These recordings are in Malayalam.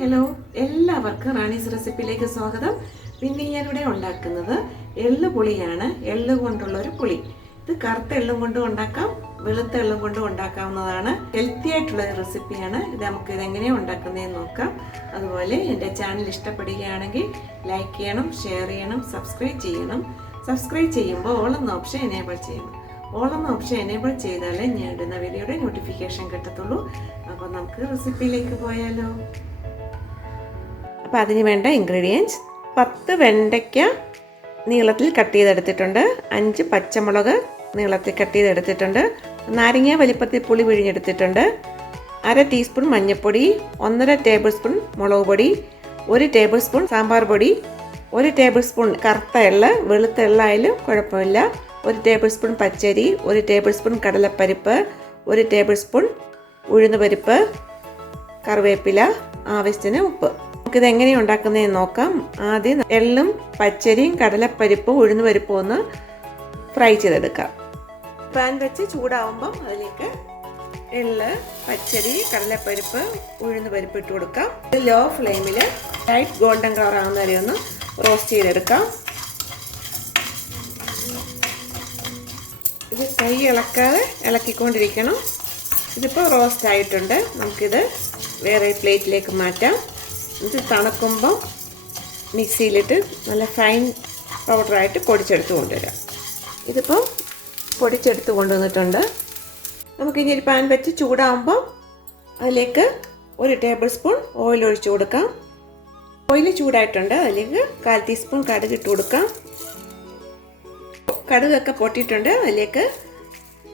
ഹലോ എല്ലാവർക്കും റാണീസ് റെസിപ്പിയിലേക്ക് സ്വാഗതം. പിന്നെ ഞാനിവിടെ ഉണ്ടാക്കുന്നത് എള്ളു പുളിയാണ്. എള്ളു കൊണ്ടുള്ള ഒരു പുളി. ഇത് കറുത്ത എള്ളും കൊണ്ടും ഉണ്ടാക്കാം, വെളുത്ത എള്ളും കൊണ്ടും ഉണ്ടാക്കാവുന്നതാണ്. ഹെൽത്തി ആയിട്ടുള്ള ഒരു റെസിപ്പിയാണ്. ഇത് നമുക്ക് ഇതെങ്ങനെയാണ് ഉണ്ടാക്കുന്നതെന്ന് നോക്കാം. അതുപോലെ എൻ്റെ ചാനൽ ഇഷ്ടപ്പെടുകയാണെങ്കിൽ ലൈക്ക് ചെയ്യണം, ഷെയർ ചെയ്യണം, സബ്സ്ക്രൈബ് ചെയ്യണം. സബ്സ്ക്രൈബ് ചെയ്യുമ്പോൾ ഓൾ എന്ന ഓപ്ഷൻ എനേബിൾ ചെയ്യണം. ഓൾ എന്ന ഓപ്ഷൻ എനേബിൾ ചെയ്താലേ ഞാൻ ഇടുന്ന വീഡിയോയുടെ നോട്ടിഫിക്കേഷൻ കിട്ടത്തുള്ളൂ. അപ്പോൾ നമുക്ക് റെസിപ്പിയിലേക്ക് പോയാലോ. അപ്പോൾ അതിന് വേണ്ട ഇൻഗ്രീഡിയൻസ്: 10 വെണ്ടയ്ക്ക നീളത്തിൽ കട്ട് ചെയ്തെടുത്തിട്ടുണ്ട്, 5 പച്ചമുളക് നീളത്തിൽ കട്ട് ചെയ്തെടുത്തിട്ടുണ്ട്, നാരങ്ങ വലിപ്പത്തിൽ പുളി പിഴിഞ്ഞെടുത്തിട്ടുണ്ട്, 1/2 ടീസ്പൂൺ മഞ്ഞൾപ്പൊടി, 1.5 ടേബിൾ സ്പൂൺ മുളക് പൊടി, 1 ടേബിൾ സ്പൂൺ സാമ്പാർ പൊടി, 1 ടേബിൾ സ്പൂൺ കറുത്ത എള്ള്, വെളുത്ത എള്ളായാലും കുഴപ്പമില്ല, 1 ടേബിൾ സ്പൂൺ പച്ചരി, 1 ടേബിൾ സ്പൂൺ കടലപ്പരിപ്പ്, 1 ടേബിൾ സ്പൂൺ ഉഴുന്ന് പരിപ്പ്, കറിവേപ്പില, ആവശ്യത്തിന് ഉപ്പ്. നമുക്കിത് എങ്ങനെയാണ് ഉണ്ടാക്കുന്നതെന്ന് നോക്കാം. ആദ്യം എള്ളും പച്ചരിയും കടലപ്പരിപ്പും ഉഴുന്ന് പരിപ്പും ഒന്ന് ഫ്രൈ ചെയ്തെടുക്കാം. പാൻ വെച്ച് ചൂടാവുമ്പം അതിലേക്ക് എള്ള്, പച്ചരി, കടലപ്പരിപ്പ്, ഉഴുന്ന് പരിപ്പ് ഇട്ട് കൊടുക്കാം. ലോ ഫ്ലെയിമിൽ ലൈറ്റ് ഗോൾഡൻ കളർ ആകുന്ന വരെ ഒന്ന് റോസ്റ്റ് ചെയ്തെടുക്കാം. ഇത് കൈ ഇളക്കാതെ ഇളക്കിക്കൊണ്ടിരിക്കണം. ഇതിപ്പോൾ റോസ്റ്റ് ആയിട്ടുണ്ട്. നമുക്കിത് വേറെ പ്ലേറ്റിലേക്ക് മാറ്റാം. ഇത് തണുക്കുമ്പോൾ മിക്സിയിലിട്ട് നല്ല ഫൈൻ പൗഡറായിട്ട് പൊടിച്ചെടുത്ത് കൊണ്ടുവരാം. ഇതിപ്പോൾ പൊടിച്ചെടുത്ത് കൊണ്ടുവന്നിട്ടുണ്ട്. നമുക്കിനി ഒരു പാൻ വെച്ച് ചൂടാകുമ്പോൾ അതിലേക്ക് 1 ടേബിൾ സ്പൂൺ ഓയിൽ ഒഴിച്ച് കൊടുക്കാം. ഓയിൽ ചൂടായിട്ടുണ്ട്. അതിലേക്ക് 1/4 ടീസ്പൂൺ കടുക് ഇട്ട് കൊടുക്കാം. കടുകൊക്കെ പൊട്ടിയിട്ടുണ്ട്. അതിലേക്ക്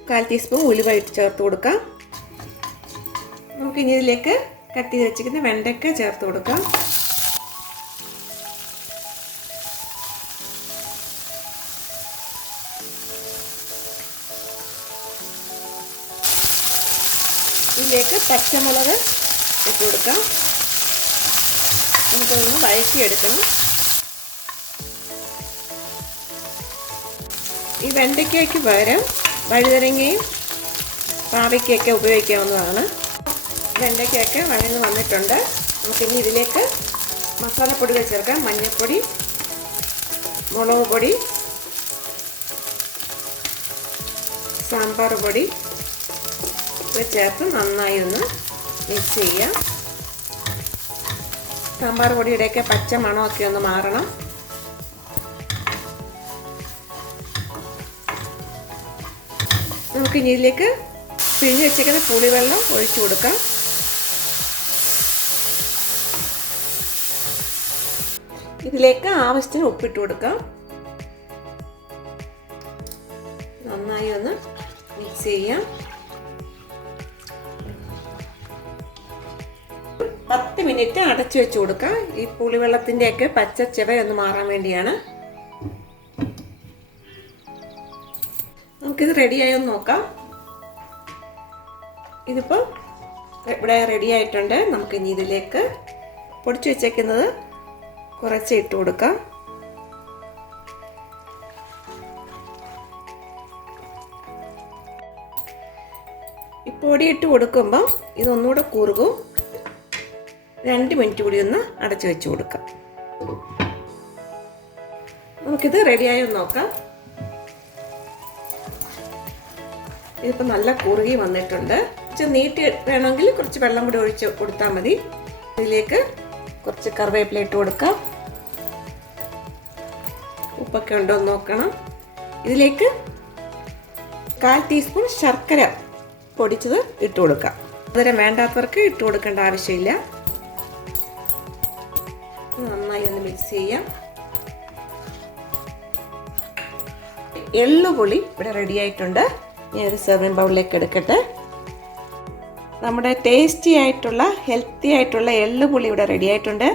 1/4 ടീസ്പൂൺ ഉലുവ ഇട്ട് ചേർത്ത് കൊടുക്കാം. നമുക്കിനി ഇതിലേക്ക് കട്ട് ചെയ്ത് വെച്ചിരിക്കുന്ന വെണ്ടയ്ക്ക ചേർത്ത് കൊടുക്കാം. ഇതിലേക്ക് പച്ചമുളക് ഇട്ട് കൊടുക്കാം. നമുക്കൊന്ന് വഴറ്റിയെടുക്കണം. ഈ വെണ്ടയ്ക്കയ്ക്ക് പകരം വഴുതനങ്ങയും പാവയ്ക്കൊക്കെ ഉപയോഗിക്കാവുന്നതാണ്. വെണ്ടയ്ക്കൊക്കെ വഴന്ന് വന്നിട്ടുണ്ട്. നമുക്കിനി ഇതിലേക്ക് മസാലപ്പൊടികൾ ചേർക്കാം. മഞ്ഞൾപ്പൊടി, മുളക് പൊടി, സാമ്പാർ പൊടി ഇത് ചേർത്ത് നന്നായി ഒന്ന് മിക്സ് ചെയ്യാം. സാമ്പാർ പൊടിയുടെയൊക്കെ പച്ച മണമൊക്കെ ഒന്ന് മാറണം. നമുക്കിനി ഇതിലേക്ക് പിഴിഞ്ഞ് വെച്ചേക്കുന്ന പുളിവെള്ളം ഒഴിച്ചു കൊടുക്കാം. ഇതിലേക്ക് ആവശ്യത്തിന് ഉപ്പിട്ട് കൊടുക്കാം. നന്നായി ഒന്ന് മിക്സ് ചെയ്യാം. 10 മിനിറ്റ് അടച്ചു വെച്ച് കൊടുക്കാം. ഈ പുളിവെള്ളത്തിൻ്റെയൊക്കെ പച്ച ചെവയൊന്ന് മാറാൻ വേണ്ടിയാണ്. നമുക്കിത് റെഡിയായൊന്ന് നോക്കാം. ഇതിപ്പോൾ ഇവിടെ റെഡി ആയിട്ടുണ്ട്. നമുക്കിനി ഇതിലേക്ക് പൊടിച്ചു വെച്ചേക്കുന്നത് കുറച്ച് ഇട്ട് കൊടുക്കാം. ഈ പൊടി ഇട്ട് കൊടുക്കുമ്പോൾ ഇതൊന്നുകൂടെ കുറുകും. 2 മിനിറ്റ് കൂടി ഒന്ന് അടച്ചു വെച്ച് കൊടുക്കാം. നമുക്കിത് റെഡിയായി നോക്കാം. ഇതിപ്പോൾ നല്ല കുറുകി വന്നിട്ടുണ്ട്. കുറച്ച് നീട്ടി വേണമെങ്കിൽ കുറച്ച് വെള്ളം കൂടി ഒഴിച്ച് കൊടുത്താൽ മതി. ഇതിലേക്ക് കുറച്ച് കറിവേപ്പില ഇട്ട് കൊടുക്കാം. ഉപ്പൊക്കെ ഉണ്ടോ എന്ന് നോക്കണം. ഇതിലേക്ക് 1/4 ടീസ്പൂൺ ശർക്കര പൊടിച്ചത് ഇട്ട് കൊടുക്കാം. മധുരം വേണ്ടാത്തവർക്ക് ഇട്ട് കൊടുക്കേണ്ട ആവശ്യമില്ല. നന്നായി ഒന്ന് മിക്സ് ചെയ്യാം. എള്ളു പുളി ഇവിടെ റെഡി ആയിട്ടുണ്ട്. ഞാൻ ഒരു സെർവിങ് ബൗളിലേക്ക് എടുക്കട്ടെ. നമ്മുടെ ടേസ്റ്റി ആയിട്ടുള്ള ഹെൽത്തി ആയിട്ടുള്ള എള്ളു പുളി ഇവിടെ റെഡി ആയിട്ടുണ്ട്.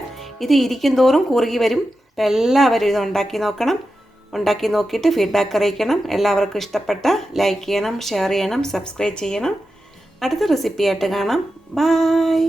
ഇത് ഇരിക്കും തോറും കുറുകി വരും. അപ്പോൾ എല്ലാവരും ഇത് ഉണ്ടാക്കി നോക്കണം. ഉണ്ടാക്കി നോക്കിയിട്ട് ഫീഡ്ബാക്ക് അറിയിക്കണം. എല്ലാവർക്കും ഇഷ്ടപ്പെട്ട ലൈക്ക് ചെയ്യണം, ഷെയർ ചെയ്യണം, സബ്സ്ക്രൈബ് ചെയ്യണം. അടുത്ത റെസിപ്പിയായിട്ട് കാണാം. ബൈ.